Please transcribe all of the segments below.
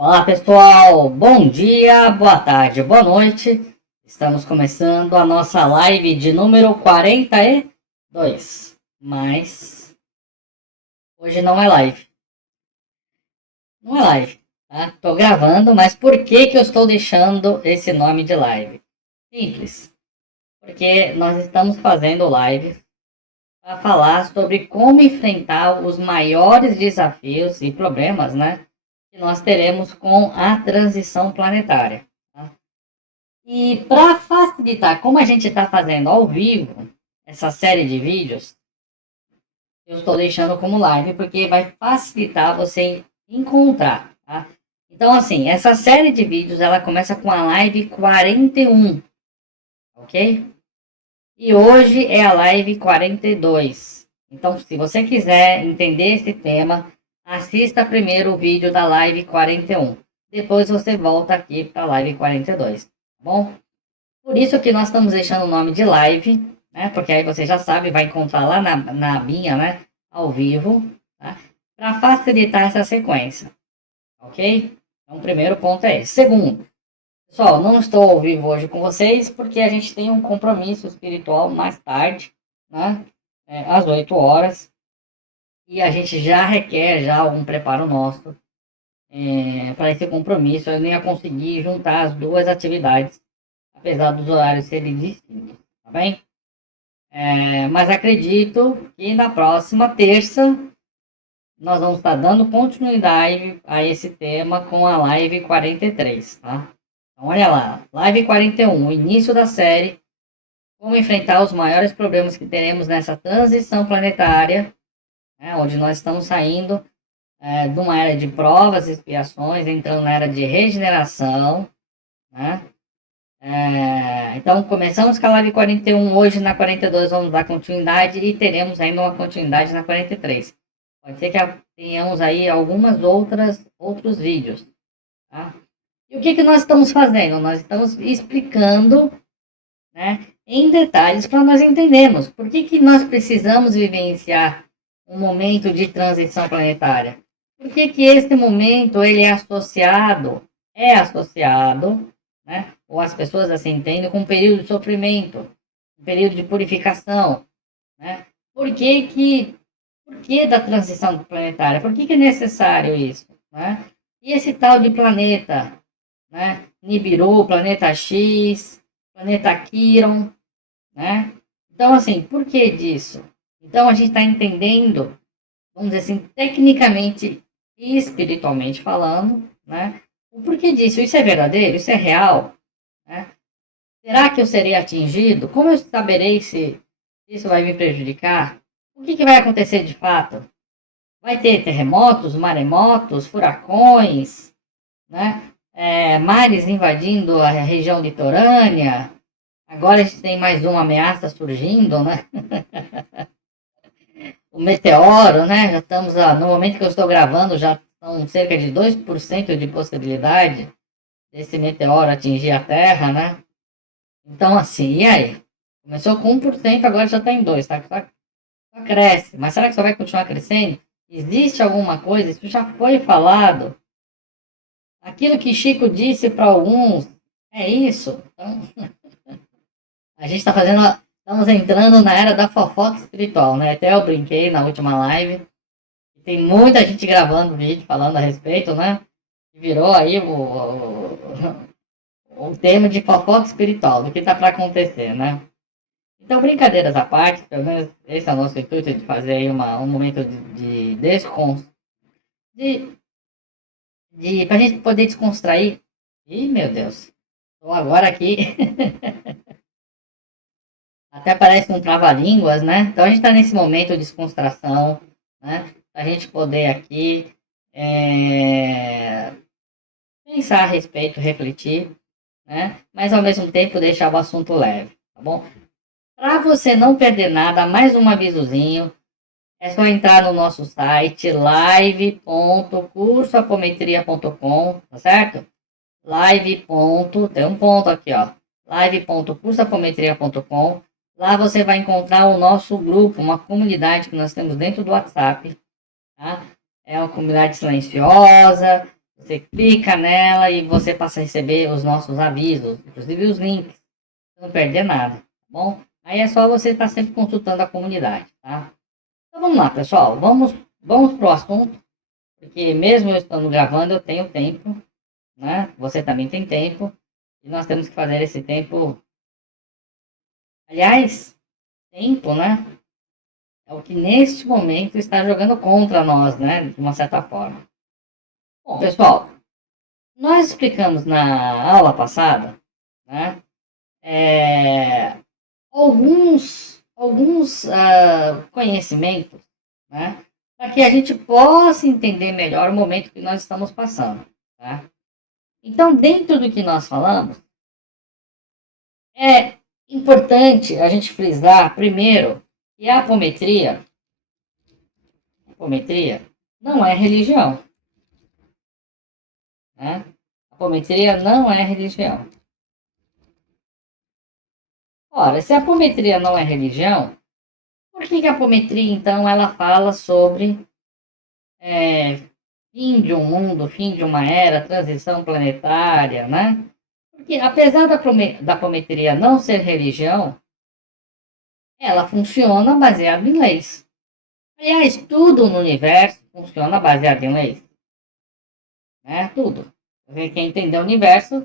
Olá pessoal, bom dia, boa tarde, boa noite. Estamos começando a nossa live de número 42. Mas hoje não é live. Não é live, tá? Tô gravando, mas por que eu estou deixando esse nome de live? Simples. Porque nós estamos fazendo live para falar sobre como enfrentar os maiores desafios e problemas, né, que nós teremos com a transição planetária. Tá? E para facilitar, como a gente está fazendo ao vivo essa série de vídeos, eu estou deixando como live porque vai facilitar você encontrar, tá? Então, assim, essa série de vídeos ela começa com a live 41, ok? E hoje é a live 42. Então, se você quiser entender esse tema, assista primeiro o vídeo da live 41. Depois você volta aqui para a live 42, tá bom? Por isso que nós estamos deixando o nome de live, né? Porque aí você já sabe, vai encontrar lá na abinha, né? Ao vivo, tá? Para facilitar essa sequência, ok? Então, o primeiro ponto é esse. Segundo, pessoal, não estou ao vivo hoje com vocês porque a gente tem um compromisso espiritual mais tarde, né? Às 8 horas. E a gente já requer já um preparo nosso para esse compromisso. Eu nem ia conseguir juntar as duas atividades, apesar dos horários serem distintos, tá bem? Mas acredito que na próxima terça nós vamos estar dando continuidade a esse tema com a live 43, tá? Então, olha lá, live 41, o início da série, como enfrentar os maiores problemas que teremos nessa transição planetária, né, onde nós estamos saindo de uma era de provas e expiações, entrando na era de regeneração, né? Então, começamos com a live 41, hoje na 42 vamos dar continuidade e teremos ainda uma continuidade na 43. Pode ser que tenhamos aí algumas outros vídeos, tá? E o que nós estamos fazendo? Nós estamos explicando, né, em detalhes para nós entendermos por que nós precisamos vivenciar um momento de transição planetária. Por que esse momento ele é associado, né, ou as pessoas assim entendem, com um período de sofrimento, um período de purificação, né? Por que da transição planetária? Por que é necessário isso, né? E esse tal de planeta, né? Nibiru, planeta X, planeta Quiron, né? Então, assim, por que disso? Então, a gente está entendendo, vamos dizer assim, tecnicamente e espiritualmente falando, né? O porquê disso? Isso é verdadeiro? Isso é real? Né? Será que eu serei atingido? Como eu saberei se isso vai me prejudicar? O que vai acontecer de fato? Vai ter terremotos, maremotos, furacões, né? Mares invadindo a região litorânea. Agora a gente tem mais uma ameaça surgindo, né? O meteoro, né? Já estamos, no momento que eu estou gravando, já são cerca de 2% de possibilidade desse meteoro atingir a Terra, né? Então, assim, e aí? Começou com 1%, agora já está em 2%, tá? Só cresce. Mas será que só vai continuar crescendo? Existe alguma coisa? Isso já foi falado. Aquilo que Chico disse para alguns, é isso. Então, a gente está fazendo, estamos entrando na era da fofoca espiritual, né? Até eu brinquei na última live. Tem muita gente gravando vídeo falando a respeito, né? Virou aí o tema de fofoca espiritual, do que está para acontecer, né? Então, brincadeiras à parte, pelo menos esse é o nosso intuito de fazer aí um momento de de, para a gente poder descontrair. Ih, meu Deus, estou agora aqui, até parece um trava-línguas, né? Então, a gente está nesse momento de descontração, né? Para a gente poder aqui pensar a respeito, refletir, né? Mas ao mesmo tempo deixar o assunto leve, tá bom? Para você não perder nada, mais um avisozinho. É só entrar no nosso site live.cursoapometria.com, tá certo? Live. Tem um ponto aqui, ó. live.cursoapometria.com. Lá você vai encontrar o nosso grupo, uma comunidade que nós temos dentro do WhatsApp, tá? É uma comunidade silenciosa, Você clica nela e você passa a receber os nossos avisos, inclusive os links, pra não perder nada, tá bom? Aí é só você estar sempre consultando a comunidade, tá? Então vamos lá, pessoal, vamos pro assunto, porque mesmo eu estando gravando, eu tenho tempo, né? Você também tem tempo, e nós temos que fazer esse tempo. Aliás, tempo, né? É o que neste momento está jogando contra nós, né? De uma certa forma. Bom, pessoal, nós explicamos na aula passada, né? Alguns conhecimentos, né? Para que a gente possa entender melhor o momento que nós estamos passando, tá? Então, dentro do que nós falamos, é importante a gente frisar primeiro que a apometria não é religião, né? A apometria não é religião. Ora, se a apometria não é religião, por que a apometria, então, ela fala sobre fim de um mundo, fim de uma era, transição planetária, né? Porque apesar da apometria não ser religião, ela funciona baseada em leis. Aliás, tudo no universo funciona baseado em leis, né? Tudo. Você quer entender o universo,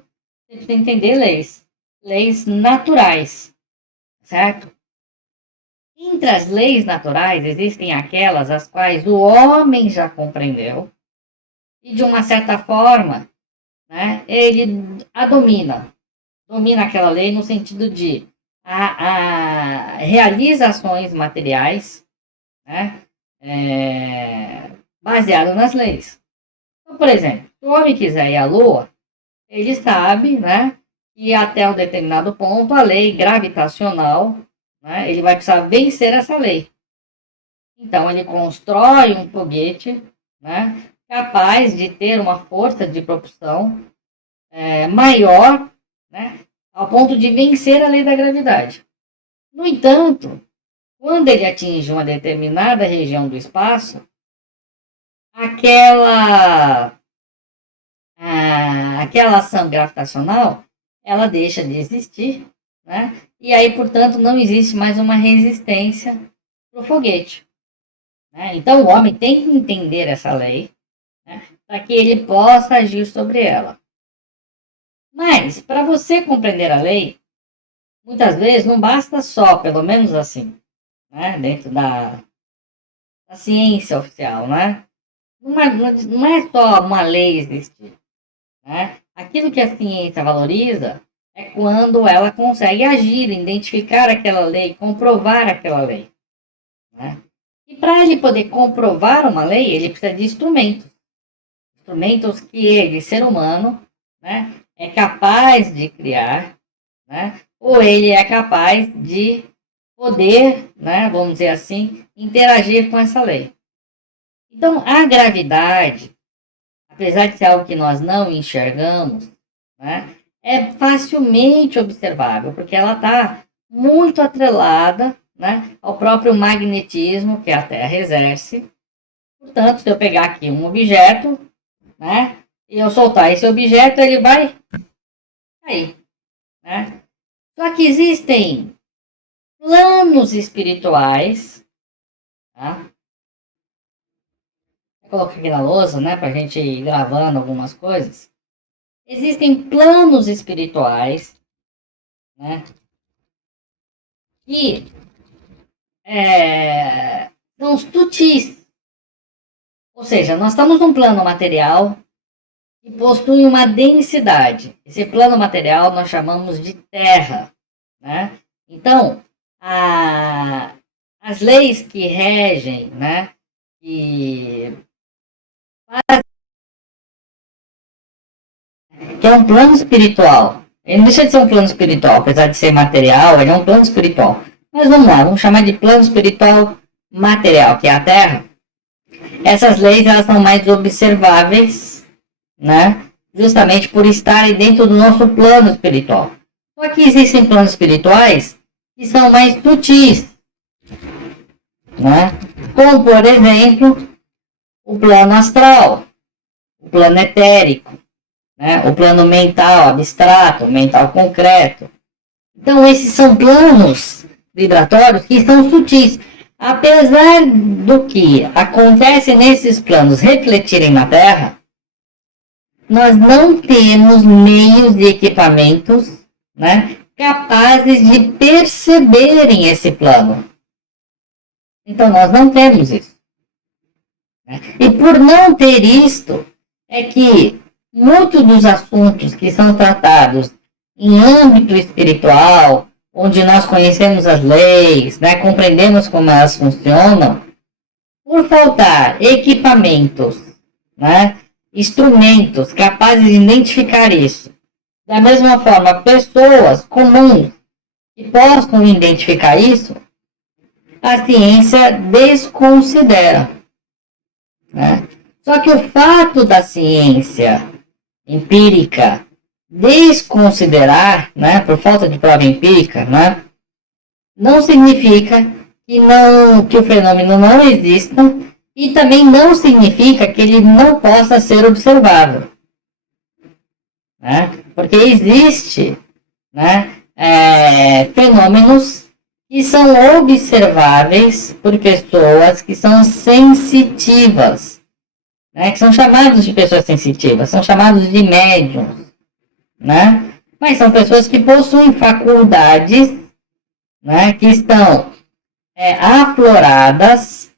você precisa entender leis. Leis naturais, certo? Entre as leis naturais existem aquelas as quais o homem já compreendeu e, de uma certa forma, né, ele a domina. Domina aquela lei no sentido de realiza ações materiais, né, baseado nas leis. Então, por exemplo, se o homem quiser ir à Lua, ele sabe, né, que até um determinado ponto a lei gravitacional, né, ele vai precisar vencer essa lei. Então, ele constrói um foguete, né, capaz de ter uma força de propulsão maior, né, ao ponto de vencer a lei da gravidade. No entanto, quando ele atinge uma determinada região do espaço, aquela, aquela ação gravitacional, ela deixa de existir, né? E aí, portanto, não existe mais uma resistência para o foguete, né? Então, o homem tem que entender essa lei, né, para que ele possa agir sobre ela. Mas, para você compreender a lei, muitas vezes não basta só, pelo menos assim, né, dentro da ciência oficial, né? Não é só uma lei existir, né? Aquilo que a ciência valoriza é quando ela consegue agir, identificar aquela lei, comprovar aquela lei, né? E para ele poder comprovar uma lei, ele precisa de instrumentos. Instrumentos que ele, ser humano, né, é capaz de criar, né? Ou ele é capaz de poder, né, vamos dizer assim, interagir com essa lei. Então, a gravidade, apesar de ser algo que nós não enxergamos, né, é facilmente observável, porque ela está muito atrelada, né, ao próprio magnetismo que a Terra exerce. Portanto, se eu pegar aqui um objeto, né, e eu soltar esse objeto, ele vai cair, né? Só que existem planos espirituais, tá? Vou colocar aqui na lousa, né, para a gente ir gravando algumas coisas. Existem planos espirituais, né, que são sutis. Ou seja, nós estamos num plano material que possui uma densidade. Esse plano material nós chamamos de Terra, né? Então, as leis que regem, né, que é um plano espiritual. Ele não deixa de ser um plano espiritual, apesar de ser material, ele é um plano espiritual. Mas vamos lá, vamos chamar de plano espiritual material, que é a Terra. Essas leis elas são mais observáveis, né? Justamente por estarem dentro do nosso plano espiritual. Só que existem planos espirituais que são mais sutis, né? Como, por exemplo, o plano astral, o plano etérico, né? O plano mental abstrato, mental concreto. Então, esses são planos vibratórios que são sutis. Apesar do que acontece nesses planos refletirem na Terra, nós não temos meios e equipamentos, né, capazes de perceberem esse plano. Então, nós não temos isso. E por não ter isto, é que muitos dos assuntos que são tratados em âmbito espiritual, onde nós conhecemos as leis, né, compreendemos como elas funcionam, por faltar equipamentos, né, instrumentos capazes de identificar isso, da mesma forma, pessoas comuns que possam identificar isso, a ciência desconsidera. Né? Só que o fato da ciência empírica desconsiderar, né, por falta de prova empírica, né, não significa que o fenômeno não exista e também não significa que ele não possa ser observável. Né? Porque existe, né, fenômenos que são observáveis por pessoas que são sensitivas, né, que são chamados de pessoas sensitivas, são chamados de médiums, né? Mas são pessoas que possuem faculdades, né, que estão afloradas,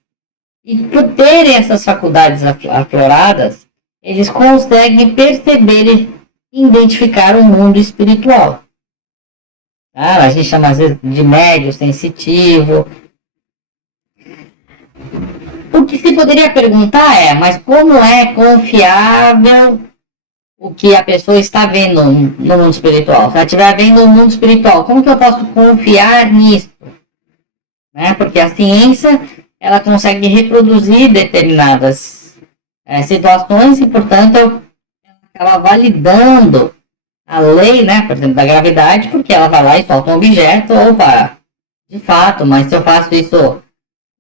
e por terem essas faculdades afloradas, eles conseguem perceber e identificar o mundo espiritual. Tá? A gente chama às vezes de médio sensitivo. O que se poderia perguntar mas como é confiável o que a pessoa está vendo no mundo espiritual? Se ela estiver vendo o mundo espiritual, como que eu posso confiar nisso? Né? Porque a ciência, ela consegue reproduzir determinadas situações e, portanto, ela acaba validando a lei, né, por exemplo, da gravidade, porque ela vai lá e solta um objeto, opa, de fato, mas se eu faço isso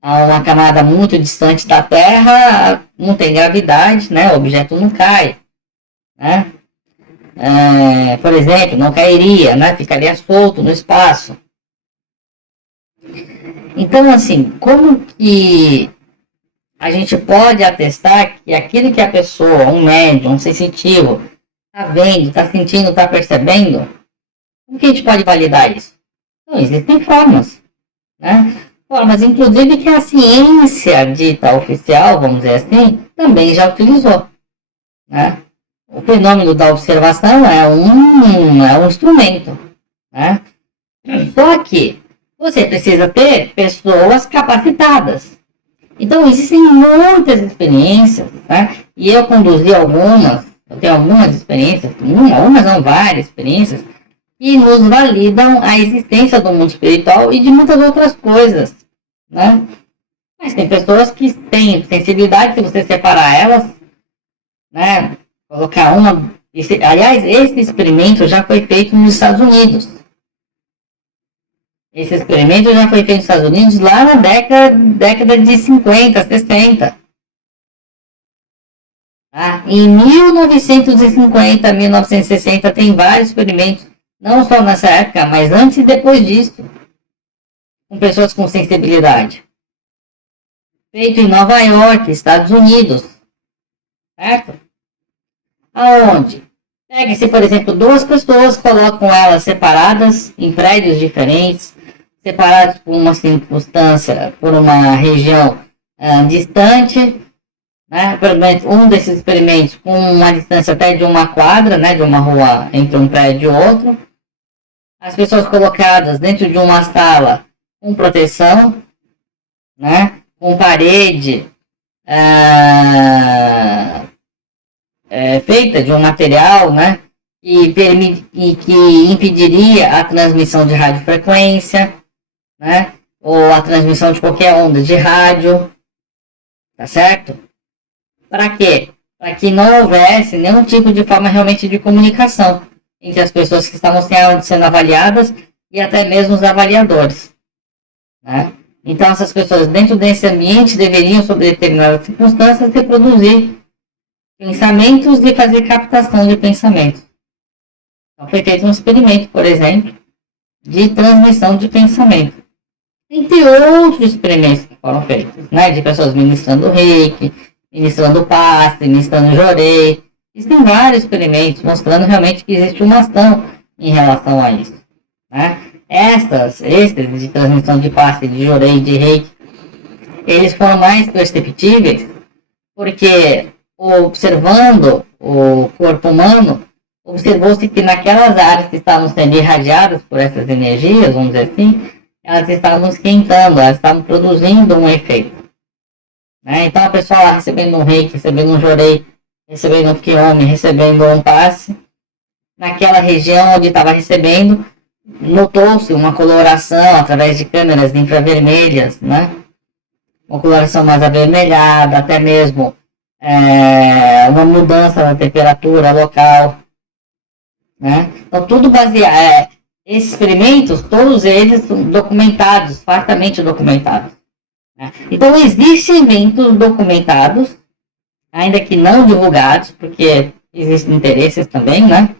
a uma camada muito distante da Terra, não tem gravidade, né, o objeto não cai. Né? Por exemplo, não cairia, né? Ficaria solto no espaço. Então, assim, como que a gente pode atestar que aquilo que a pessoa, um médium, um sensitivo, está vendo, está sentindo, está percebendo, como que a gente pode validar isso? Então, existem formas, né? Formas, inclusive, que a ciência dita oficial, vamos dizer assim, também já utilizou, né? O fenômeno da observação é um instrumento, né? Só que você precisa ter pessoas capacitadas. Então, existem muitas experiências, né? E eu conduzi algumas, eu tenho algumas experiências, algumas não, várias experiências, que nos validam a existência do mundo espiritual e de muitas outras coisas, né? Mas tem pessoas que têm sensibilidade, se você separar elas, né? Colocar uma... aliás, esse experimento já foi feito nos Estados Unidos. Esse experimento já foi feito nos Estados Unidos lá na década de 50, 60. Tá? Em 1950, 1960, tem vários experimentos, não só nessa época, mas antes e depois disso, com pessoas com sensibilidade. Feito em Nova York, Estados Unidos. Certo? Aonde? Pega-se, por exemplo, duas pessoas, colocam elas separadas em prédios diferentes, separados por uma circunstância, por uma região distante, né? Por exemplo, um desses experimentos com uma distância até de uma quadra, né? De uma rua entre um prédio e outro. As pessoas colocadas dentro de uma sala com proteção, né? Com parede feita de um material, né, e que impediria a transmissão de radiofrequência, né, ou a transmissão de qualquer onda de rádio, tá certo? Para quê? Para que não houvesse nenhum tipo de forma realmente de comunicação entre as pessoas que estavam sendo avaliadas e até mesmo os avaliadores, né? Então, essas pessoas dentro desse ambiente deveriam, sob determinadas circunstâncias, reproduzir pensamentos e fazer captação de pensamentos. Então, foi feito um experimento, por exemplo, de transmissão de pensamento. Entre outros experimentos que foram feitos, né? De pessoas ministrando reiki, ministrando passe, ministrando jorei. Existem vários experimentos mostrando realmente que existe uma ação em relação a isso, né? Esses de transmissão de passe, de jorei, de reiki, eles foram mais perceptíveis porque, observando o corpo humano, observou-se que naquelas áreas que estavam sendo irradiadas por essas energias, vamos dizer assim, elas estavam esquentando, elas estavam produzindo um efeito. Né? Então a pessoa lá recebendo um reiki, recebendo um jorei, recebendo um quiome, recebendo um passe, naquela região onde estava recebendo, notou-se uma coloração através de câmeras infravermelhas, né? Uma coloração mais avermelhada, até mesmo uma mudança na temperatura local. Né? Então, tudo baseado. Esses experimentos, todos eles são documentados, fartamente documentados. Né? Então, existem eventos documentados, ainda que não divulgados, porque existem interesses também, né?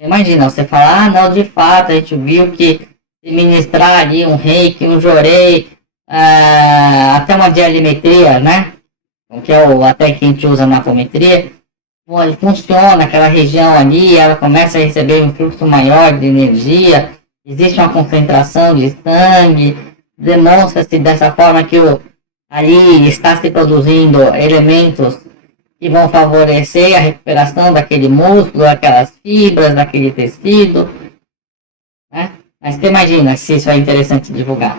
Imagina, você falar, não, de fato, a gente viu que se ministrar ali um reiki, um jorei, até uma dialimetria, né? Que é a técnica que a gente usa na apometria, funciona aquela região ali, ela começa a receber um fluxo maior de energia, existe uma concentração de sangue, demonstra-se dessa forma que ali está se produzindo elementos que vão favorecer a recuperação daquele músculo, aquelas fibras, daquele tecido, né? Mas você imagina se isso é interessante divulgar,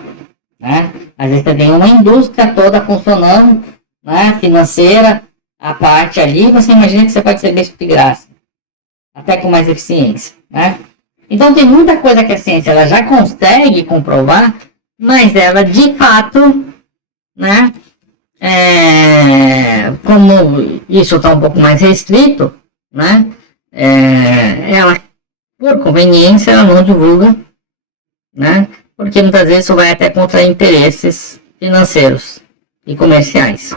né? Às vezes você tem uma indústria toda funcionando, né, financeira, a parte ali, você imagina que você pode receber isso de graça, até com mais eficiência, né? Então tem muita coisa que a ciência ela já consegue comprovar, mas ela de fato, né, como isso está um pouco mais restrito, né, ela, por conveniência, ela não divulga, né, porque muitas vezes isso vai até contra interesses financeiros e comerciais.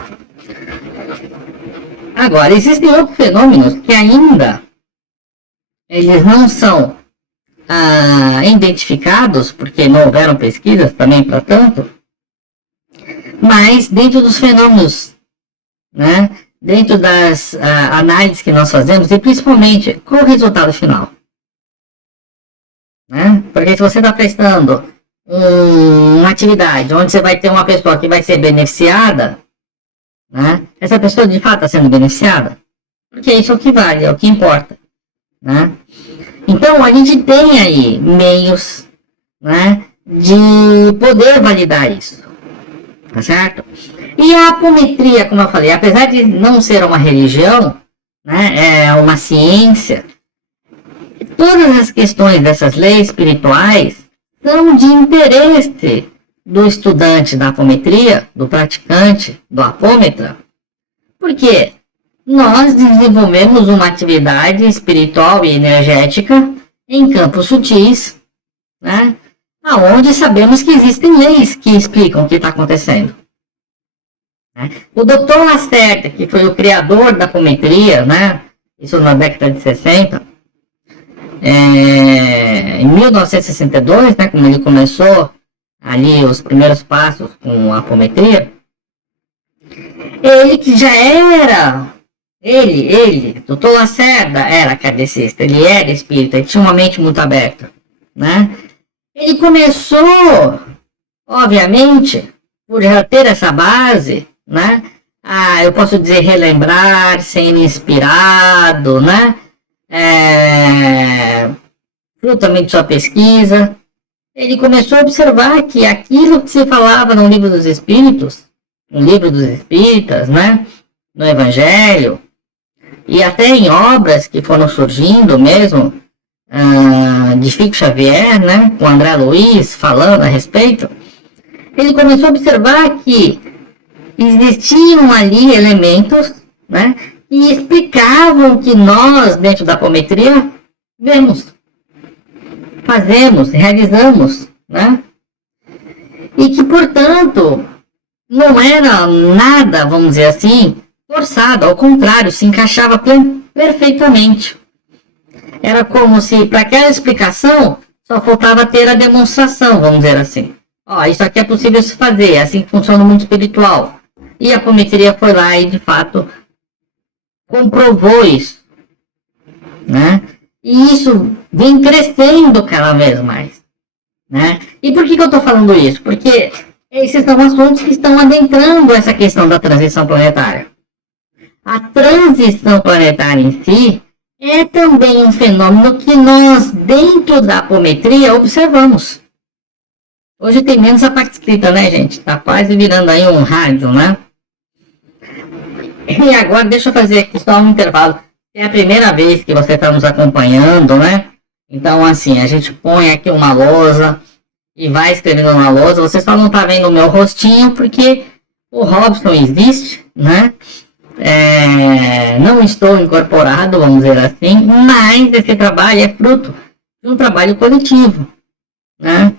Agora, existem outros fenômenos que ainda eles não são identificados, porque não houveram pesquisas também para tanto, mas dentro dos fenômenos, né, dentro das análises que nós fazemos, e principalmente, qual o resultado final? Né? Porque se você está prestando uma atividade onde você vai ter uma pessoa que vai ser beneficiada, né, essa pessoa de fato está sendo beneficiada? Porque isso é o que vale, é o que importa. Né? Então, a gente tem aí meios, né, de poder validar isso. Tá certo? E a apometria, como eu falei, apesar de não ser uma religião, né, é uma ciência, todas as questões dessas leis espirituais são de interesse do estudante da apometria, do praticante, do apômetra, porque nós desenvolvemos uma atividade espiritual e energética em campos sutis, né, aonde sabemos que existem leis que explicam o que está acontecendo. O Dr. Lacerda, que foi o criador da apometria, né, isso na década de 60, em 1962, né, como ele começou ali os primeiros passos com a apometria, ele que já era, Dr. Lacerda era kardecista, ele era espírita, ele tinha uma mente muito aberta, né? Ele começou, obviamente, por já ter essa base, né? Eu posso dizer relembrar, sendo inspirado, né? Fruto também de sua pesquisa, ele começou a observar que aquilo que se falava no livro dos Espíritos, no livro dos Espíritas, né? No Evangelho, e até em obras que foram surgindo mesmo, de Chico Xavier, né, com André Luiz falando a respeito, ele começou a observar que existiam ali elementos, né, que explicavam que nós, dentro da apometria, vemos, fazemos, realizamos, né, e que, portanto, não era nada, vamos dizer assim, forçado, ao contrário, se encaixava perfeitamente. Era como se para aquela explicação só faltava ter a demonstração, vamos dizer assim. Ó, isso aqui é possível se fazer, é assim que funciona o mundo espiritual. E a apometria foi lá e de fato comprovou isso, né? E isso vem crescendo cada vez mais, né? E por que eu estou falando isso? Porque esses são assuntos que estão adentrando essa questão da transição planetária. A transição planetária em si é também um fenômeno que nós, dentro da apometria, observamos. Hoje tem menos a parte escrita, né, gente? Tá quase virando aí um rádio, né? E agora, deixa eu fazer aqui só um intervalo. É a primeira vez que você está nos acompanhando, né? Então, assim, a gente põe aqui uma lousa e vai escrevendo na lousa. Você só não tá vendo o meu rostinho porque o Robson existe, né? Não estou incorporado, vamos dizer assim, mas esse trabalho é fruto de um trabalho coletivo, né?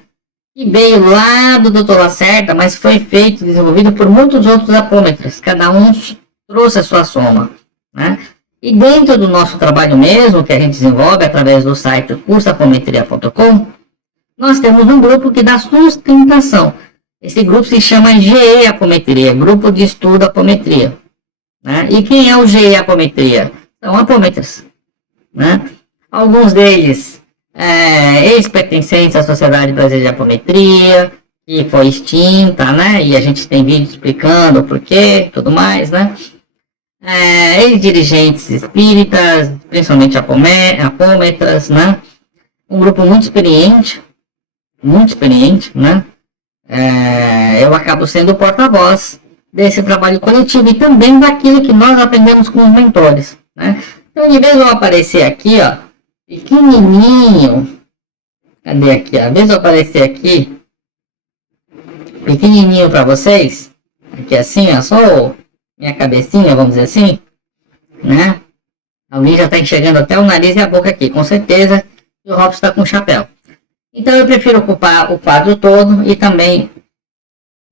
Que veio lá do Dr. Lacerda, mas foi feito, desenvolvido por muitos outros apômetras, cada um trouxe a sua soma, né? E dentro do nosso trabalho mesmo, que a gente desenvolve através do site cursapometria.com, nós temos um grupo que dá sustentação. Esse grupo se chama GE Apometria, Grupo de Estudo Apometria. Né? E quem é o GE Apometria? São apômetras, né? Alguns deles ex-pertencentes à Sociedade Brasileira de Apometria, que foi extinta, né? E a gente tem vídeo explicando o porquê, tudo mais, né? Ex-dirigentes espíritas, principalmente apômetras, né? Um grupo muito experiente, né? Eu acabo sendo o porta-voz desse trabalho coletivo e também daquilo que nós aprendemos com os mentores, né? Então, em vez de eu aparecer aqui, ó, pequenininho, cadê aqui? Ó? Em vez de eu aparecer aqui, pequenininho para vocês, aqui assim, ó, só minha cabecinha, vamos dizer assim, né? Alguém já está enxergando até o nariz e a boca aqui, com certeza, e o Robson está com o chapéu. Então, eu prefiro ocupar o quadro todo e também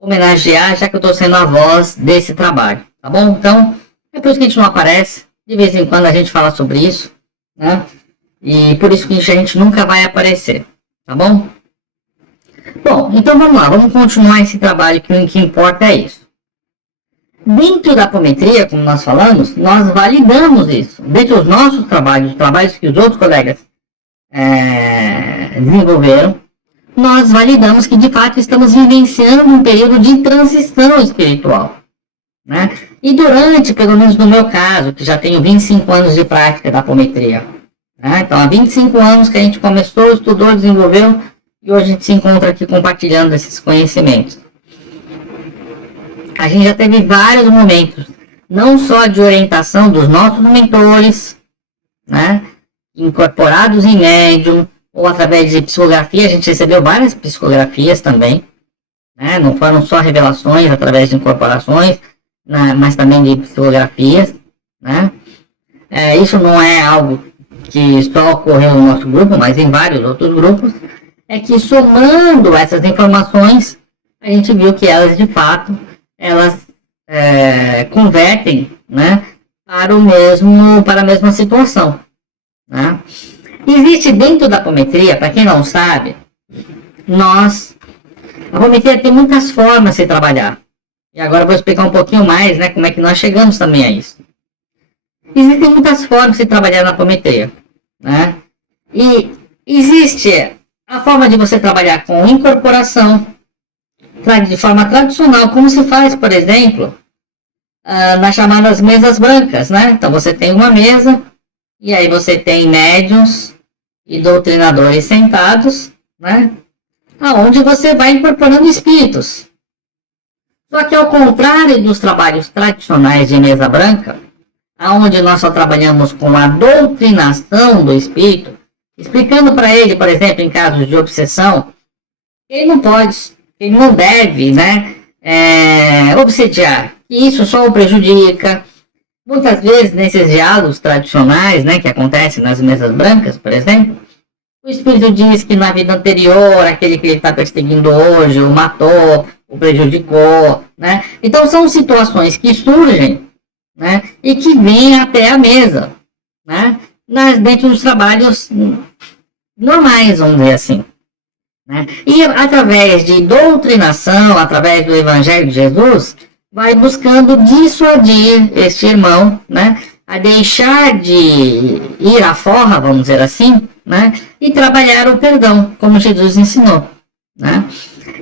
homenagear, já que eu estou sendo a voz desse trabalho, tá bom? Então, é por isso que a gente não aparece, de vez em quando a gente fala sobre isso, né? E por isso que a gente nunca vai aparecer, tá bom? Bom, então vamos lá, vamos continuar esse trabalho que o que importa é isso. Dentro da apometria, como nós falamos, nós validamos isso. Dentro dos nossos trabalhos, os trabalhos que os outros colegas desenvolveram, nós validamos que de fato estamos vivenciando um período de transição espiritual, né? E durante, pelo menos no meu caso, que já tenho 25 anos de prática da apometria, né? Então há 25 anos que a gente começou, estudou, desenvolveu e hoje a gente se encontra aqui compartilhando esses conhecimentos. A gente já teve vários momentos, não só de orientação dos nossos mentores, né? Incorporados em médium, ou através de psicografia, a gente recebeu várias psicografias também, né? Não foram só revelações através de incorporações, né? Mas também de psicografias, né? Isso não é algo que só ocorreu no nosso grupo, mas em vários outros grupos, é que somando essas informações, a gente viu que elas, de fato, elas convertem, né? Para a mesma situação, né? Existe dentro da apometria, para quem não sabe, a apometria tem muitas formas de trabalhar. E agora eu vou explicar um pouquinho mais, né, como é que nós chegamos também a isso. Existem muitas formas de trabalhar na apometria, né? E existe a forma de você trabalhar com incorporação, de forma tradicional, como se faz, por exemplo, nas chamadas mesas brancas, né? Então você tem uma mesa, e aí você tem médiuns e doutrinadores sentados, né? Aonde você vai incorporando espíritos. Só que ao contrário dos trabalhos tradicionais de mesa branca, aonde nós só trabalhamos com a doutrinação do espírito, explicando para ele, por exemplo, em casos de obsessão, ele não pode, ele não deve, né, obsediar. E isso só o prejudica. Muitas vezes, nesses diálogos tradicionais, né, que acontecem nas mesas brancas, por exemplo, o espírito diz que na vida anterior, aquele que ele está perseguindo hoje, o matou, o prejudicou, né? Então, são situações que surgem né? E que vem até a mesa, né? Dentro dos trabalhos normais, vamos dizer assim. Né? E através de doutrinação, através do Evangelho de Jesus, vai buscando dissuadir este irmão, né? A deixar de ir à forra, vamos dizer assim, né? E trabalhar o perdão, como Jesus ensinou. Né?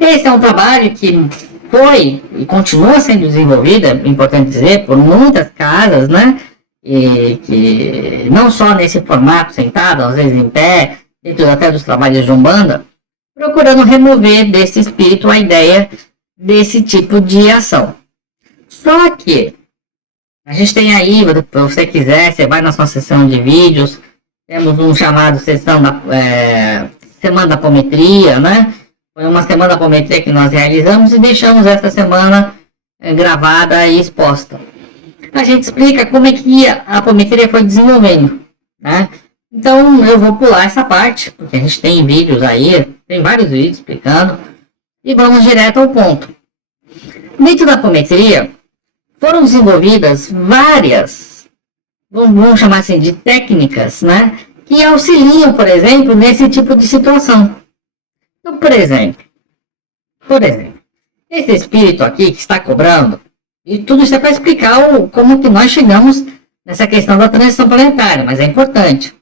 Esse é um trabalho que foi e continua sendo desenvolvido, é importante dizer, por muitas casas, né? E que não só nesse formato, sentado, às vezes em pé, dentro até dos trabalhos de Umbanda, procurando remover desse espírito a ideia desse tipo de ação. Só que a gente tem aí, se você quiser, você vai na sua sessão de vídeos, temos um chamado Semana da Apometria, né? Foi uma semana da apometria que nós realizamos e deixamos essa semana gravada e exposta. A gente explica como é que a apometria foi desenvolvendo, né? Então eu vou pular essa parte, porque a gente tem vídeos aí, tem vários vídeos explicando, e vamos direto ao ponto. Dentro da apometria, foram desenvolvidas várias, vamos chamar assim, de técnicas, né? Que auxiliam, por exemplo, nesse tipo de situação. Então, por exemplo, esse espírito aqui que está cobrando, e tudo isso é para explicar como que nós chegamos nessa questão da transição planetária, mas é importante.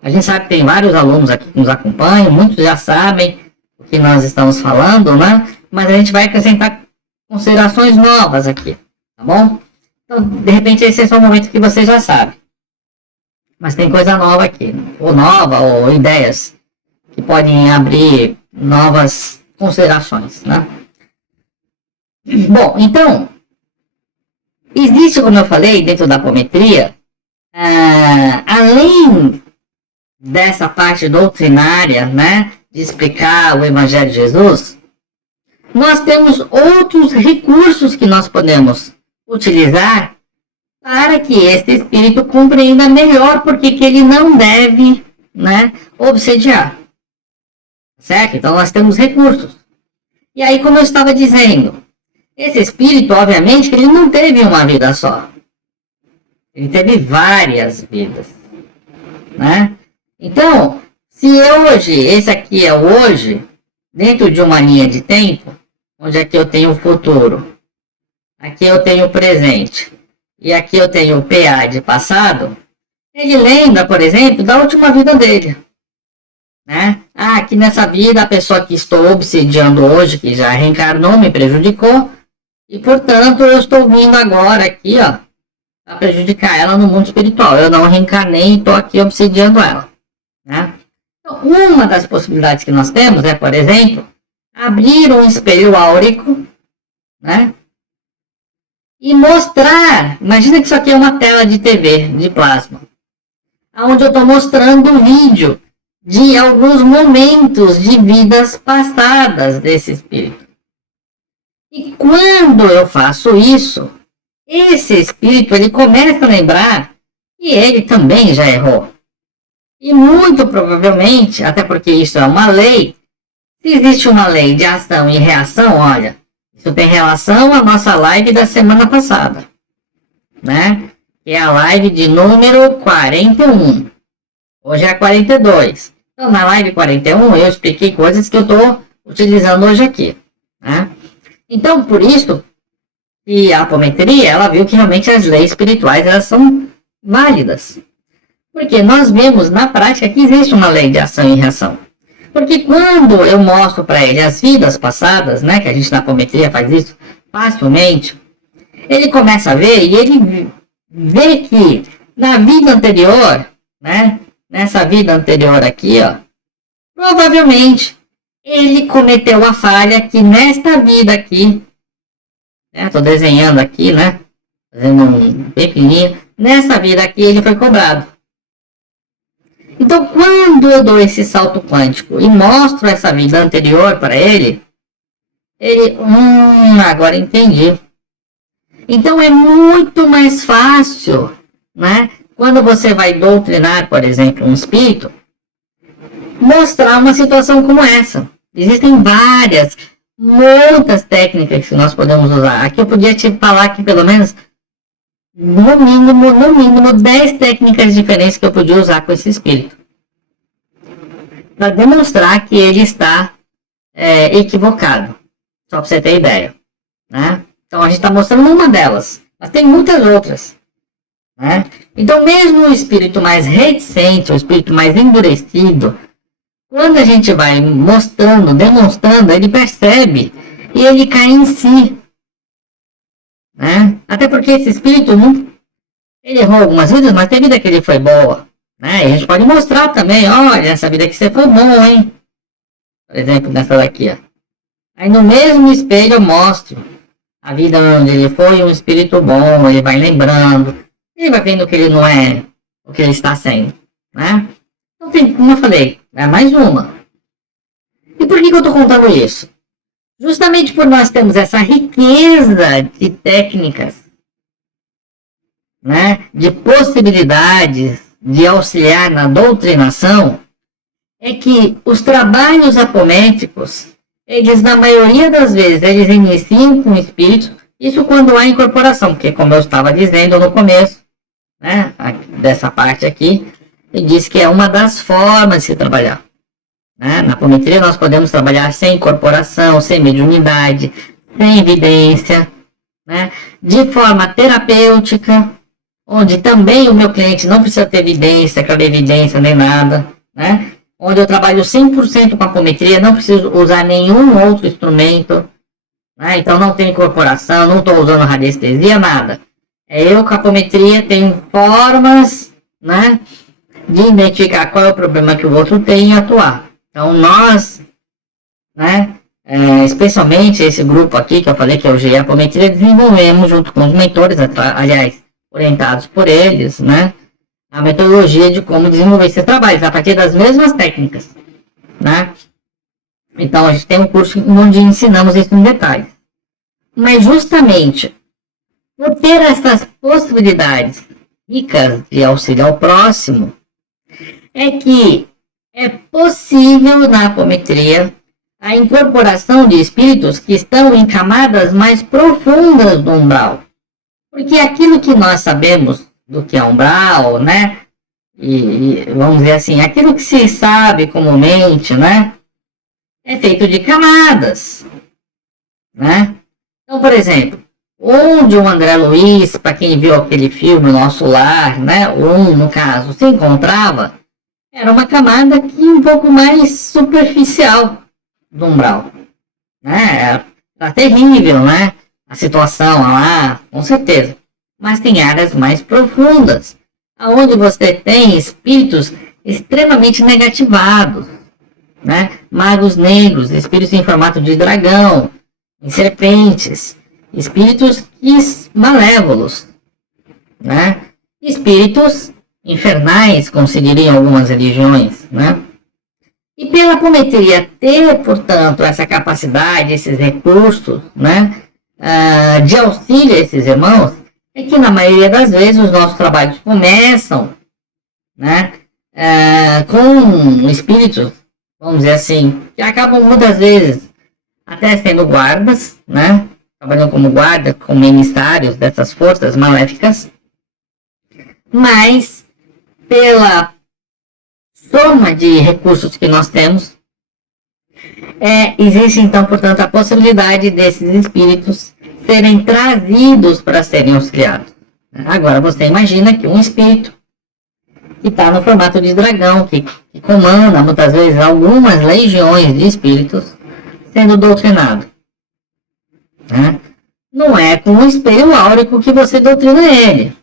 A gente sabe que tem vários alunos aqui que nos acompanham, muitos já sabem o que nós estamos falando, né? Mas a gente vai acrescentar considerações novas aqui, tá bom? Então, de repente, esse é só o momento que você já sabe. Mas tem coisa nova aqui, ou ideias que podem abrir novas considerações, né? Bom, então, existe, como eu falei, dentro da apometria, além dessa parte doutrinária, né, de explicar o Evangelho de Jesus, nós temos outros recursos que nós podemos utilizar para que esse espírito compreenda melhor porque que ele não deve, né, obsediar. Certo? Então nós temos recursos. E aí, como eu estava dizendo, esse espírito, obviamente, ele não teve uma vida só. Ele teve várias vidas, né? Então, se hoje, esse aqui é o hoje, dentro de uma linha de tempo, onde aqui eu tenho o futuro, aqui eu tenho o presente, e aqui eu tenho o PA de passado, ele lembra, por exemplo, da última vida dele. Né? Aqui nessa vida, a pessoa que estou obsediando hoje, que já reencarnou, me prejudicou, e portanto eu estou vindo agora aqui, ó, para prejudicar ela no mundo espiritual. Eu não reencarnei e estou aqui obsediando ela. Né? Então, uma das possibilidades que nós temos é, por exemplo, abrir um espelho áurico, né? E mostrar, imagina que isso aqui é uma tela de TV, de plasma, onde eu estou mostrando um vídeo de alguns momentos de vidas passadas desse espírito. E quando eu faço isso, esse espírito ele começa a lembrar que ele também já errou. E muito provavelmente, até porque isso é uma lei, se existe uma lei de ação e reação, olha, isso tem relação à nossa live da semana passada, né? Que é a live de número 41. Hoje é a 42. Então, na live 41, eu expliquei coisas que eu estou utilizando hoje aqui, né? Então, por isso, e a apometria, ela viu que realmente as leis espirituais, elas são válidas. Porque nós vemos na prática que existe uma lei de ação e reação. Porque quando eu mostro para ele as vidas passadas, né, que a gente na apometria faz isso facilmente, ele começa a ver e ele vê que na vida anterior, né, nessa vida anterior aqui, ó, provavelmente ele cometeu a falha que nesta vida aqui, né, tô desenhando aqui, né, fazendo um pequenininho, nessa vida aqui ele foi cobrado. Então, quando eu dou esse salto quântico e mostro essa vida anterior para ele, agora entendi. Então, é muito mais fácil, né? Quando você vai doutrinar, por exemplo, um espírito, mostrar uma situação como essa. Existem muitas técnicas que nós podemos usar. Aqui eu podia te falar que pelo menos no mínimo 10 técnicas diferentes que eu podia usar com esse espírito. Para demonstrar que ele está equivocado. Só para você ter ideia. Né? Então a gente está mostrando uma delas. Mas tem muitas outras. Né? Então mesmo o espírito mais reticente, o espírito mais endurecido, quando a gente vai mostrando, demonstrando, ele percebe e ele cai em si. Né? Até porque esse espírito, ele errou algumas vidas, mas tem vida que ele foi boa. Né? E a gente pode mostrar também, olha, essa vida que você foi bom, hein? Por exemplo, nessa daqui, ó. Aí no mesmo espelho eu mostro a vida onde ele foi um espírito bom, ele vai lembrando, ele vai vendo que ele não é o que ele está sendo. Né? Então tem, como eu falei, é mais uma. E por que eu estou contando isso? Justamente por nós termos essa riqueza de técnicas, né, de possibilidades de auxiliar na doutrinação, é que os trabalhos apométricos, eles na maioria das vezes, eles iniciam com o espírito, isso quando há incorporação, porque como eu estava dizendo no começo, né, dessa parte aqui, eu disse que é uma das formas de se trabalhar. Né? Na apometria nós podemos trabalhar sem incorporação, sem mediunidade, sem evidência, né? De forma terapêutica, onde também o meu cliente não precisa ter evidência, clarevidência nem nada, né? Onde eu trabalho 100% com a apometria, não preciso usar nenhum outro instrumento, né? Então não tem incorporação, não estou usando radiestesia, nada. Eu com a apometria tenho formas, né, de identificar qual é o problema que o outro tem e atuar. Então nós, né, especialmente esse grupo aqui que eu falei que é o GE Apometria, desenvolvemos junto com os mentores, aliás, orientados por eles, né, a metodologia de como desenvolver esses trabalhos a partir das mesmas técnicas, né. Então a gente tem um curso onde ensinamos isso em detalhes. Mas justamente por ter essas possibilidades ricas de auxílio ao próximo, é que é possível na apometria a incorporação de espíritos que estão em camadas mais profundas do umbral. Porque aquilo que nós sabemos do que é umbral, né? E vamos dizer assim, aquilo que se sabe comumente, né? É feito de camadas, né? Então, por exemplo, onde o André Luiz, para quem viu aquele filme Nosso Lar, né? No caso, se encontrava, era uma camada que um pouco mais superficial do umbral, né? Era terrível, né? A situação lá, com certeza. Mas tem áreas mais profundas, aonde você tem espíritos extremamente negativados, né? Magos negros, espíritos em formato de dragão, em serpentes, espíritos malévolos, né? Espíritos infernais, como se diriam algumas religiões, né? E pela apometria ter, portanto, essa capacidade, esses recursos, né, de auxílio a esses irmãos, é que na maioria das vezes os nossos trabalhos começam, né, com espíritos, vamos dizer assim, que acabam muitas vezes até sendo guardas, né, trabalhando como guarda, como emissários dessas forças maléficas, mas pela soma de recursos que nós temos, existe então, portanto, a possibilidade desses espíritos serem trazidos para serem auxiliados. Agora, você imagina que um espírito que está no formato de dragão, que comanda muitas vezes algumas legiões de espíritos, sendo doutrinado. Né? Não é com um espelho áurico que você doutrina ele.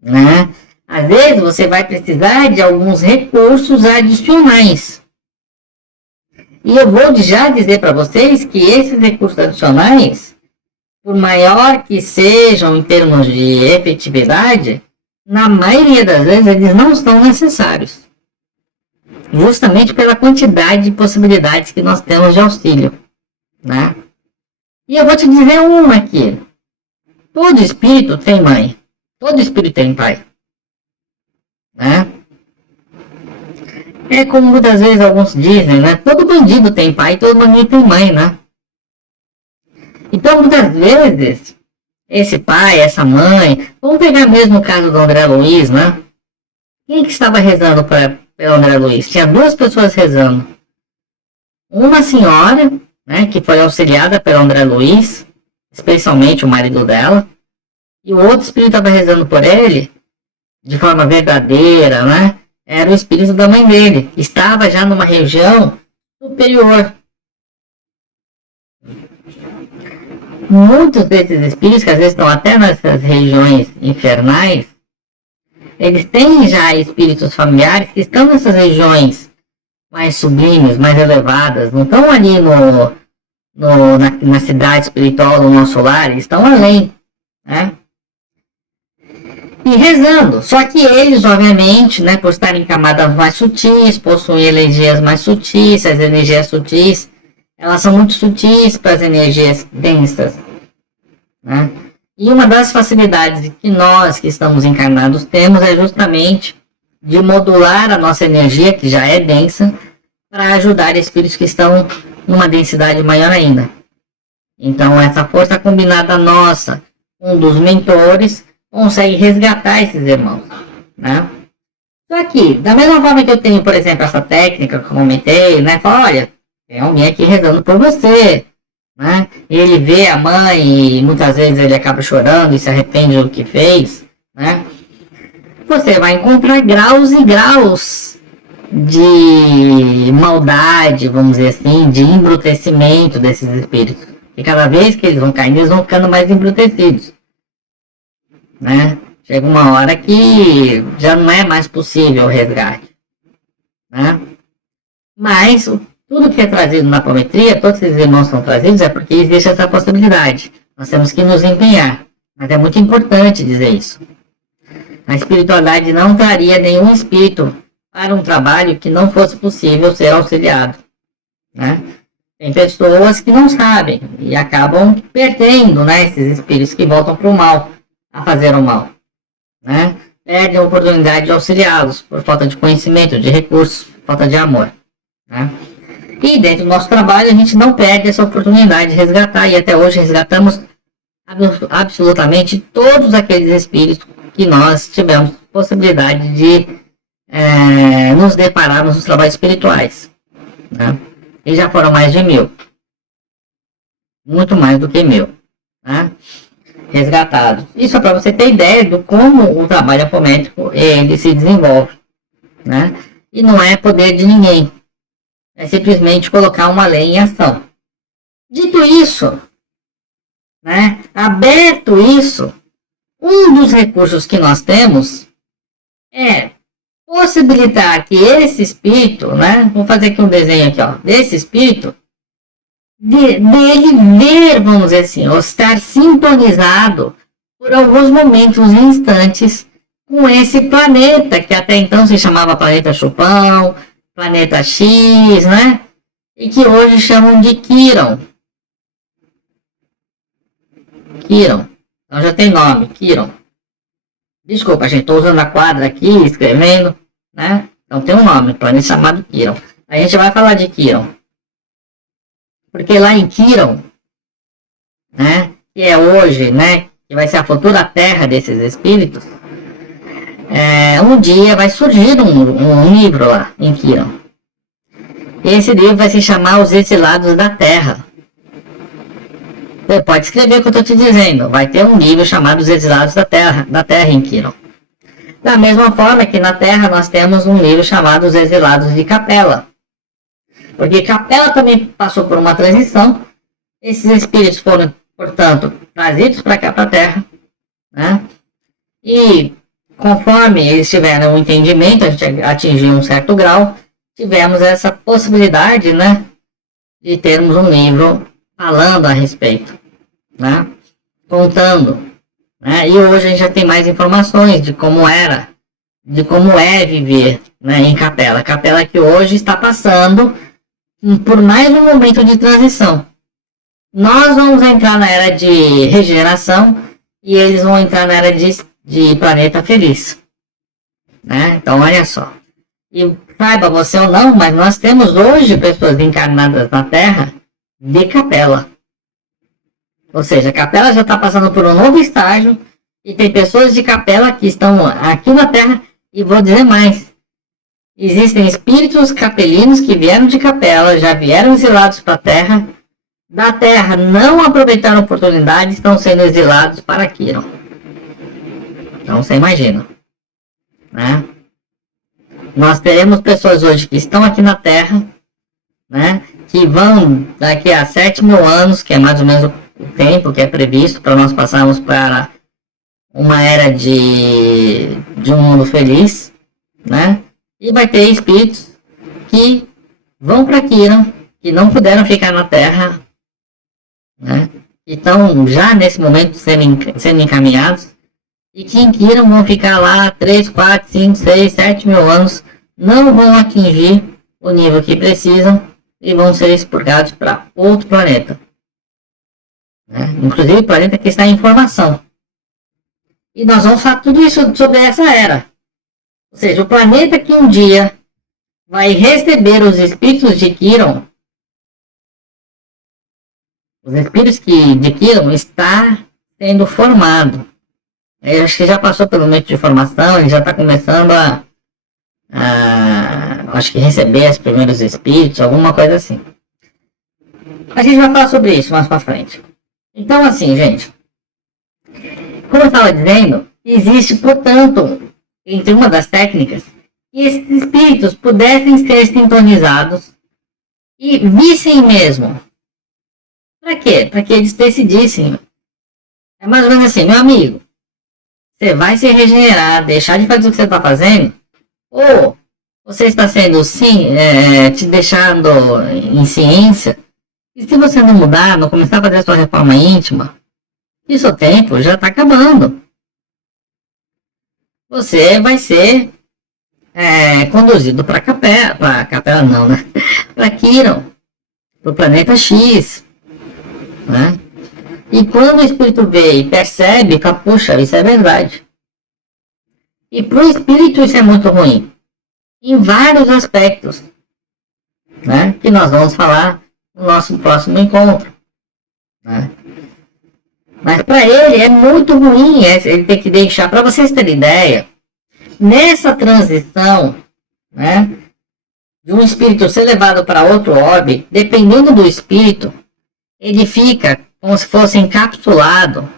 Né? Às vezes você vai precisar de alguns recursos adicionais. E eu vou já dizer para vocês que esses recursos adicionais, por maior que sejam em termos de efetividade, na maioria das vezes eles não são necessários. Justamente pela quantidade de possibilidades que nós temos de auxílio. Né? E eu vou te dizer uma aqui. Todo espírito tem mãe. Todo espírito tem pai. Né? É como muitas vezes alguns dizem, né? Todo bandido tem pai, todo bandido tem mãe, né? Então, muitas vezes, esse pai, essa mãe. Vamos pegar mesmo o caso do André Luiz, né? Quem que estava rezando pelo André Luiz? Tinha duas pessoas rezando. Uma senhora, né, que foi auxiliada pelo André Luiz, especialmente o marido dela, e o outro espírito estava rezando por ele, de forma verdadeira, né? Era o espírito da mãe dele, que estava já numa região superior. Muitos desses espíritos, que às vezes estão até nessas regiões infernais, eles têm já espíritos familiares que estão nessas regiões mais sublimes, mais elevadas, não estão ali na cidade espiritual do nosso lar, eles estão além, né? E rezando, só que eles, obviamente, né, por estarem em camadas mais sutis, possuem energias mais sutis, as energias sutis, elas são muito sutis para as energias densas, né? E uma das facilidades que nós, que estamos encarnados, temos é justamente de modular a nossa energia, que já é densa, para ajudar espíritos que estão numa densidade maior ainda. Então, essa força combinada nossa, um dos mentores, consegue resgatar esses irmãos, né? Só que, da mesma forma que eu tenho, por exemplo, essa técnica que eu comentei, né? Fala, olha, tem alguém aqui rezando por você, né? Ele vê a mãe e muitas vezes ele acaba chorando e se arrepende do que fez, né? Você vai encontrar graus e graus de maldade, vamos dizer assim, de embrutecimento desses espíritos. E cada vez que eles vão caindo, eles vão ficando mais embrutecidos, né? Chega uma hora que já não é mais possível o resgate, né? Mas tudo que é trazido na apometria, todos esses irmãos são trazidos, é porque existe essa possibilidade. Nós temos que nos empenhar. Mas é muito importante dizer isso. A espiritualidade não traria nenhum espírito para um trabalho que não fosse possível ser auxiliado, né? Tem pessoas que não sabem e acabam perdendo, né, esses espíritos que voltam para o mal, a fazer o mal, né? Perdem a oportunidade de auxiliá-los por falta de conhecimento, de recursos, falta de amor, né? E dentro do nosso trabalho a gente não perde essa oportunidade de resgatar, e até hoje resgatamos absolutamente todos aqueles espíritos que nós tivemos possibilidade de nos depararmos nos trabalhos espirituais, né? E já foram mais de 1000, muito mais do que 1000, né? Resgatados. Isso é para você ter ideia de como o trabalho apométrico ele se desenvolve, né? E não é poder de ninguém, é simplesmente colocar uma lei em ação. Dito isso, né? Aberto isso, um dos recursos que nós temos é possibilitar que esse espírito, né? Vou fazer aqui um desenho aqui, ó, desse espírito, dele ver, vamos dizer assim, ou estar sintonizado por alguns momentos, instantes, com esse planeta, que até então se chamava planeta Chupão, planeta X, né? E que hoje chamam de Quiron. Quiron. Então já tem nome, Quiron. Desculpa, gente, estou usando a quadra aqui, escrevendo, né? Então tem um nome, planeta chamado Quiron. A gente vai falar de Quiron. Porque lá em Quiron, né, que é hoje, né, que vai ser a futura terra desses espíritos, um dia vai surgir um livro lá em Quiron. E esse livro vai se chamar Os Exilados da Terra. Você pode escrever o que eu estou te dizendo. Vai ter um livro chamado Os Exilados da Terra em Quiron. Da mesma forma que na Terra nós temos um livro chamado Os Exilados de Capela. Porque Capela também passou por uma transição. Esses espíritos foram, portanto, trazidos para cá, para a Terra, né? E conforme eles tiveram um entendimento, a gente atingiu um certo grau, tivemos essa possibilidade, né, de termos um livro falando a respeito, né, contando, né, e hoje a gente já tem mais informações de como era, de como é viver, né, em Capela. Capela que hoje está passando por mais um momento de transição. Nós vamos entrar na era de regeneração e eles vão entrar na era de planeta feliz, né? Então olha só, e saiba você ou não, mas nós temos hoje pessoas encarnadas na Terra de Capela, Ou seja, a capela já está passando por um novo estágio e tem pessoas de capela que estão aqui na Terra e vou dizer mais. Existem espíritos capelinos que vieram de capela, já vieram exilados para a Terra, da Terra não aproveitaram a oportunidade, estão sendo exilados para Quiron. Então você imagina, né? Nós teremos pessoas hoje que estão aqui na Terra, né? Que vão daqui a 7.000 anos, que é mais ou menos o tempo que é previsto para nós passarmos para uma era de um mundo feliz, né? E vai ter espíritos que vão para Quiron, que não puderam ficar na Terra, né? Então já nesse momento sendo encaminhados e que em Quiron vão ficar lá 3, 4, 5, 6, 7 mil anos, não vão atingir o nível que precisam e vão ser expurgados para outro planeta, né? Inclusive planeta que está em formação. E nós vamos falar tudo isso sobre essa era. Ou seja, o planeta que um dia vai receber os espíritos de Quiron, os espíritos de Quiron está sendo formado. Eu acho que já passou pelo momento de formação, ele já está começando acho que receber os primeiros espíritos, alguma coisa assim. A gente vai falar sobre isso mais pra frente. Então, assim, gente, como eu estava dizendo, existe, portanto, entre uma das técnicas, que esses espíritos pudessem ser sintonizados e vissem mesmo. Para quê? Para que eles decidissem. É mais ou menos assim, meu amigo, você vai se regenerar, deixar de fazer o que você está fazendo, ou você está sendo, sim, te deixando em ciência, e se você não mudar, não começar a fazer a sua reforma íntima, e seu tempo já está acabando. Você vai ser conduzido para capela não, né? Para Quiron, para o planeta X, né? E quando o espírito vê e percebe, fala, puxa, isso é verdade. E para o espírito isso é muito ruim, em vários aspectos, né? Que nós vamos falar no nosso próximo encontro, né? Mas para ele é muito ruim, ele tem que deixar, para vocês terem ideia, nessa transição, né, de um espírito ser levado para outro orbe, dependendo do espírito, ele fica como se fosse encapsulado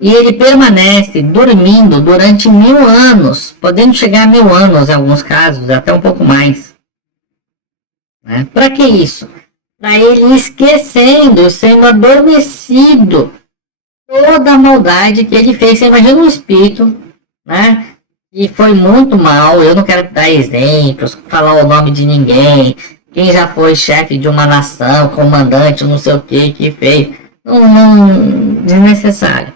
e ele permanece dormindo durante 1000 anos, podendo chegar a 1000 anos em alguns casos, até um pouco mais. Né? Para que isso? Para ele esquecendo, sendo adormecido toda a maldade que ele fez. Você imagina um espírito, né? E foi muito mal. Eu não quero dar exemplos, falar o nome de ninguém. Quem já foi chefe de uma nação, comandante, não sei o que fez. Não, desnecessário.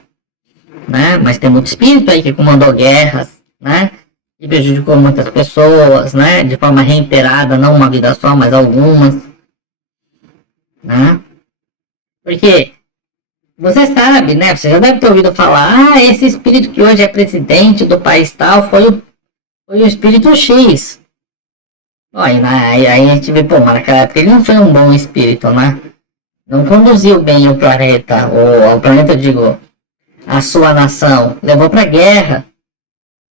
Né? Mas tem muito espírito aí que comandou guerras, né? E prejudicou muitas pessoas, né? De forma reiterada, não uma vida só, mas algumas. Né? Porque você sabe, né? Você já deve ter ouvido falar, esse espírito que hoje é presidente do país tal foi o espírito X. Aí a gente vê, pô, mas naquela época ele não foi um bom espírito, né? Não conduziu bem o planeta, ou o planeta, eu digo, a sua nação. Levou pra guerra,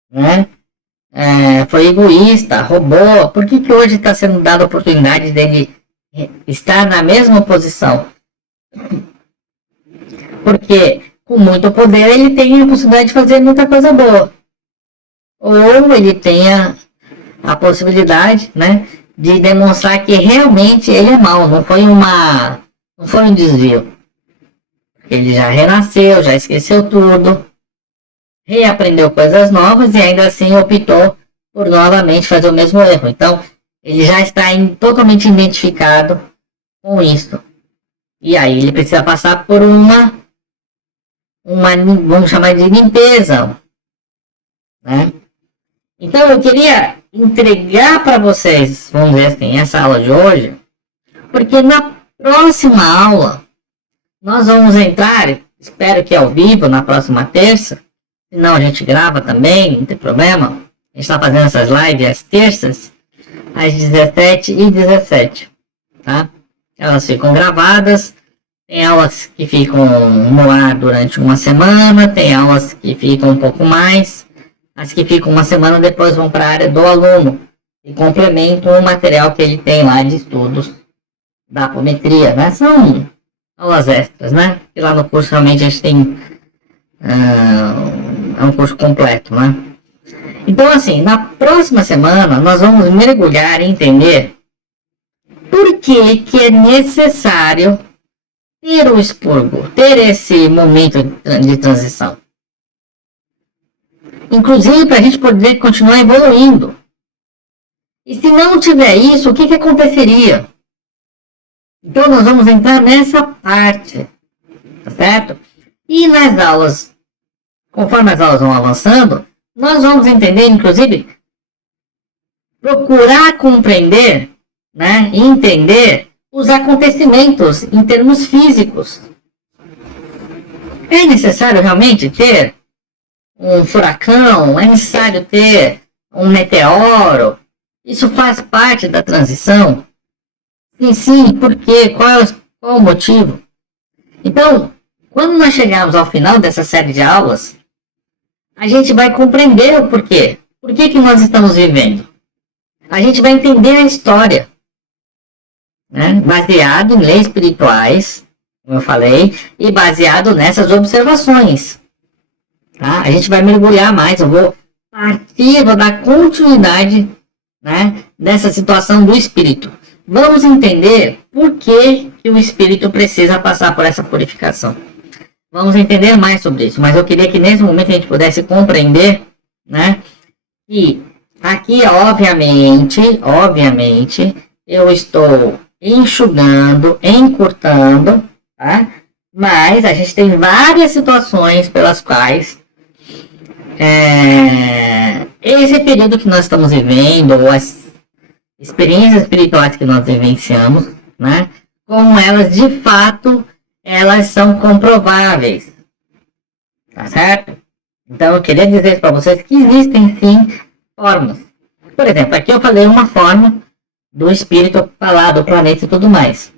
né? Foi egoísta, roubou. Por que hoje está sendo dada a oportunidade dele estar na mesma posição? Porque com muito poder ele tem a possibilidade de fazer muita coisa boa. Ou ele tenha a possibilidade, né, de demonstrar que realmente ele é mau, não foi um desvio. Ele já renasceu, já esqueceu tudo, reaprendeu coisas novas e ainda assim optou por novamente fazer o mesmo erro. Então, ele já está totalmente identificado com isso. E aí ele precisa passar por uma vamos chamar de limpeza, né? Então eu queria entregar para vocês, vamos dizer assim, essa aula de hoje, porque na próxima aula nós vamos entrar, espero que ao vivo, na próxima terça, senão a gente grava também, não tem problema. A gente está fazendo essas lives às terças, às 17h17, tá? Elas ficam gravadas, Tem aulas que ficam no ar durante uma semana, tem aulas que ficam um pouco mais. As que ficam uma semana depois vão para a área do aluno e complementam o material que ele tem lá de estudos da apometria, né? São aulas extras, né? E lá no curso realmente a gente tem é um curso completo, né? Então, assim, na próxima semana nós vamos mergulhar e entender por que é necessário ter o expurgo, ter esse momento de transição. Inclusive para a gente poder continuar evoluindo. E se não tiver isso, o que aconteceria? Então nós vamos entrar nessa parte, tá certo? E nas aulas, conforme as aulas vão avançando, nós vamos entender, inclusive, procurar compreender, né, e entender os acontecimentos em termos físicos. É necessário realmente ter um furacão? É necessário ter um meteoro? Isso faz parte da transição? Sim, por quê? Qual o motivo? Então, quando nós chegarmos ao final dessa série de aulas, a gente vai compreender o porquê. Por que nós estamos vivendo? A gente vai entender a história, né? Baseado em leis espirituais, como eu falei, e baseado nessas observações. Tá? A gente vai mergulhar mais, eu vou dar continuidade, né, dessa situação do espírito. Vamos entender por que o espírito precisa passar por essa purificação. Vamos entender mais sobre isso, mas eu queria que nesse momento a gente pudesse compreender, né, que aqui, obviamente, eu estou enxugando, encurtando, tá? Mas a gente tem várias situações pelas quais esse período que nós estamos vivendo, ou as experiências espirituais que nós vivenciamos, né, como elas de fato elas são comprováveis, tá certo? Então eu queria dizer para vocês que existem sim formas. Por exemplo, aqui eu falei uma forma do espírito falar do planeta e tudo mais.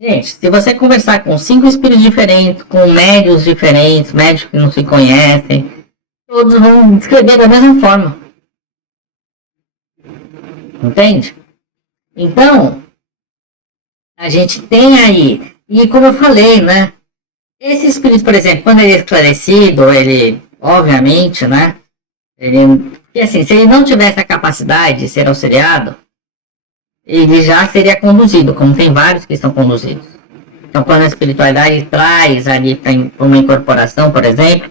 Gente, se você conversar com 5 espíritos diferentes, com médios diferentes, médios que não se conhecem, todos vão descrever da mesma forma. Entende? Então, a gente tem aí, e como eu falei, né? Esse espírito, por exemplo, quando ele é esclarecido, ele, obviamente, né? E assim, se ele não tivesse a capacidade de ser auxiliado, ele já seria conduzido, como tem vários que são conduzidos. Então, quando a espiritualidade traz ali para uma incorporação, por exemplo,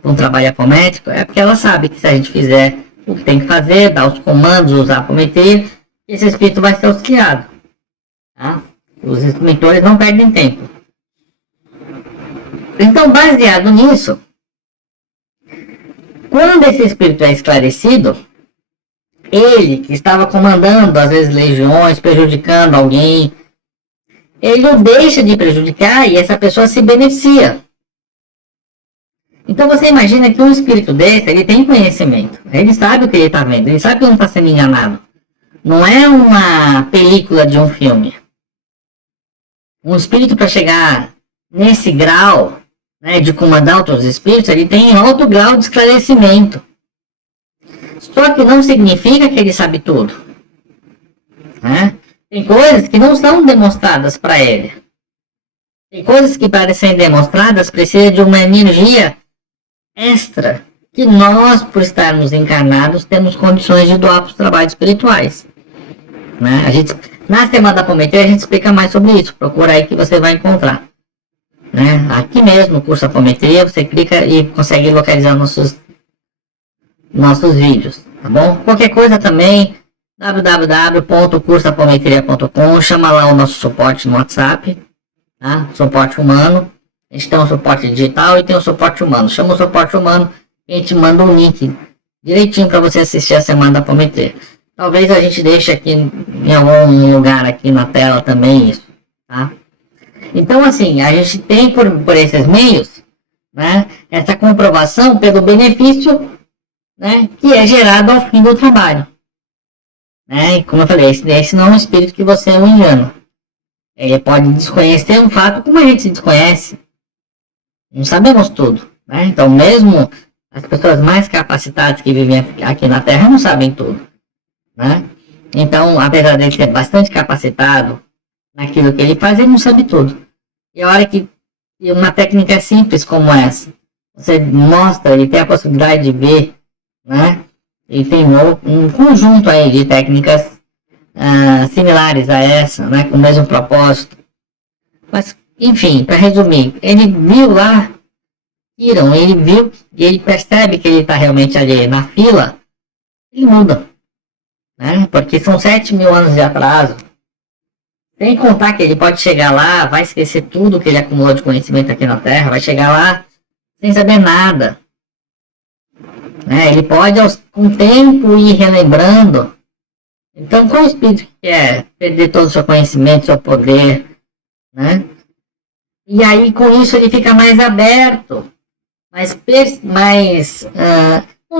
para um trabalho apométrico, é porque ela sabe que se a gente fizer o que tem que fazer, dar os comandos, usar apometria, esse espírito vai ser auxiliado. Tá? Os mentores não perdem tempo. Então, baseado nisso, quando esse espírito é esclarecido, ele que estava comandando, às vezes, legiões, prejudicando alguém, ele o deixa de prejudicar e essa pessoa se beneficia. Então você imagina que um espírito desse, ele tem conhecimento, ele sabe o que ele está vendo, ele sabe que não está sendo enganado. Não é uma película de um filme. Um espírito para chegar nesse grau, né, de comandar outros espíritos, ele tem alto grau de esclarecimento. Só que não significa que ele sabe tudo. Né? Tem coisas que não são demonstradas para ele. Tem coisas que para serem demonstradas precisam de uma energia extra que nós, por estarmos encarnados, temos condições de doar para os trabalhos espirituais. Né? Na Semana da Apometria a gente explica mais sobre isso. Procura aí que você vai encontrar. Né? Aqui mesmo no curso Apometria você clica e consegue localizar nossos vídeos. Tá bom? Qualquer coisa também, www.cursoapometria.com, chama lá o nosso suporte no WhatsApp. Tá? Suporte humano. A gente tem um suporte digital e tem um suporte humano. Chama o suporte humano e a gente manda um link direitinho para você assistir a Semana da Apometria. Talvez a gente deixe aqui em algum lugar aqui na tela também isso. Tá? Então, assim, a gente tem por esses meios, né, essa comprovação pelo benefício, né, que é gerado ao fim do trabalho. Né? E como eu falei, esse não é um espírito que você é um engano. Ele pode desconhecer um fato como a gente desconhece. Não sabemos tudo, né? Então, mesmo as pessoas mais capacitadas que vivem aqui na Terra não sabem tudo, né? Então, apesar de ele ser bastante capacitado naquilo que ele faz, ele não sabe tudo. E a hora que uma técnica simples como essa, você mostra, ele tem a possibilidade de ver, né? E tem um conjunto aí de técnicas similares a essa, né? Com o mesmo propósito. Mas, enfim, para resumir, ele viu lá, ele viu e ele percebe que ele está realmente ali na fila, ele muda, né? Porque são 7.000 anos de atraso. Sem contar que ele pode chegar lá, vai esquecer tudo que ele acumulou de conhecimento aqui na Terra, vai chegar lá sem saber nada. Né? Ele pode, com o tempo, ir relembrando. Então, qual espírito que quer perder todo o seu conhecimento, seu poder, né? E aí, com isso, ele fica mais aberto, vamos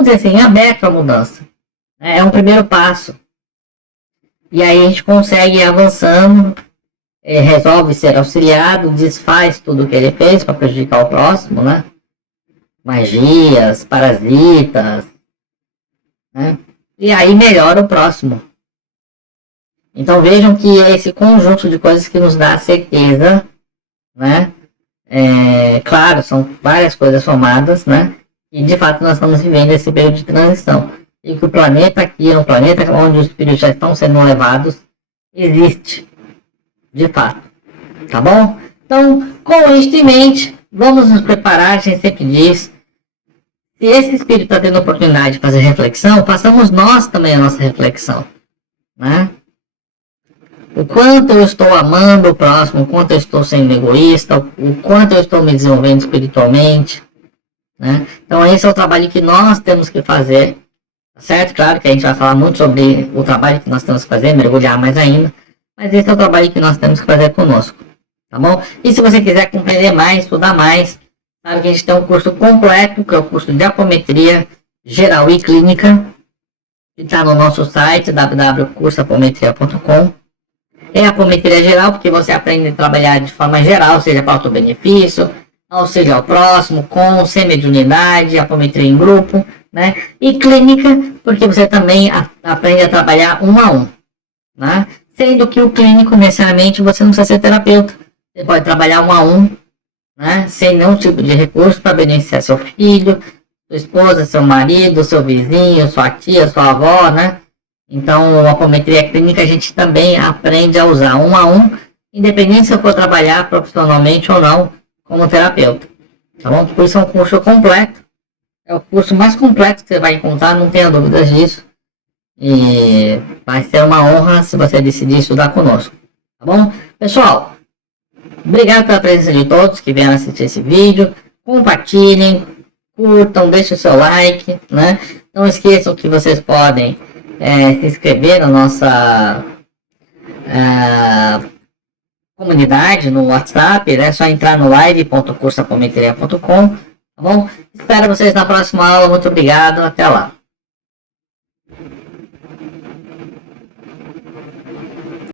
dizer assim, aberto à mudança. É um primeiro passo. E aí a gente consegue ir avançando, resolve ser auxiliado, desfaz tudo que ele fez para prejudicar o próximo, né? Magias, parasitas, né? E aí melhora o próximo. Então vejam que é esse conjunto de coisas que nos dá a certeza, né? Claro, são várias coisas somadas, né? E de fato nós estamos vivendo esse período de transição. E que o planeta aqui é um planeta onde os espíritos já estão sendo levados, existe, de fato. Tá bom? Então, com isso em mente, vamos nos preparar, a gente sempre diz. Se esse espírito está tendo a oportunidade de fazer reflexão, façamos nós também a nossa reflexão, né? O quanto eu estou amando o próximo, o quanto eu estou sendo egoísta, o quanto eu estou me desenvolvendo espiritualmente, né? Então esse é o trabalho que nós temos que fazer, certo? Claro que a gente vai falar muito sobre o trabalho que nós temos que fazer, mergulhar mais ainda, mas esse é o trabalho que nós temos que fazer conosco, tá bom? E se você quiser compreender mais, estudar mais, sabe que a gente tem um curso completo, que é o curso de apometria geral e clínica, que está no nosso site, www.cursoapometria.com. É a apometria geral, porque você aprende a trabalhar de forma geral, seja para auto-benefício, auxílio ao próximo, com, sem mediunidade, apometria em grupo, né? E clínica, porque você também aprende a trabalhar um a um, né? Sendo que o clínico, necessariamente, você não precisa ser terapeuta. Você pode trabalhar um a um, né? Sem nenhum tipo de recurso para beneficiar seu filho, sua esposa, seu marido, seu vizinho, sua tia, sua avó, né? Então, a apometria clínica a gente também aprende a usar um a um, independente se eu for trabalhar profissionalmente ou não como terapeuta. Tá bom? Por isso é um curso completo. É o curso mais completo que você vai encontrar, não tenha dúvidas disso. E vai ser uma honra se você decidir estudar conosco. Tá bom? Pessoal, obrigado pela presença de todos que vieram assistir esse vídeo. Compartilhem, curtam, deixem o seu like, né? Não esqueçam que vocês podem se inscrever na nossa comunidade no WhatsApp, né? É só entrar no live.cursoapometria.com, tá bom? Espero vocês na próxima aula, muito obrigado, até lá.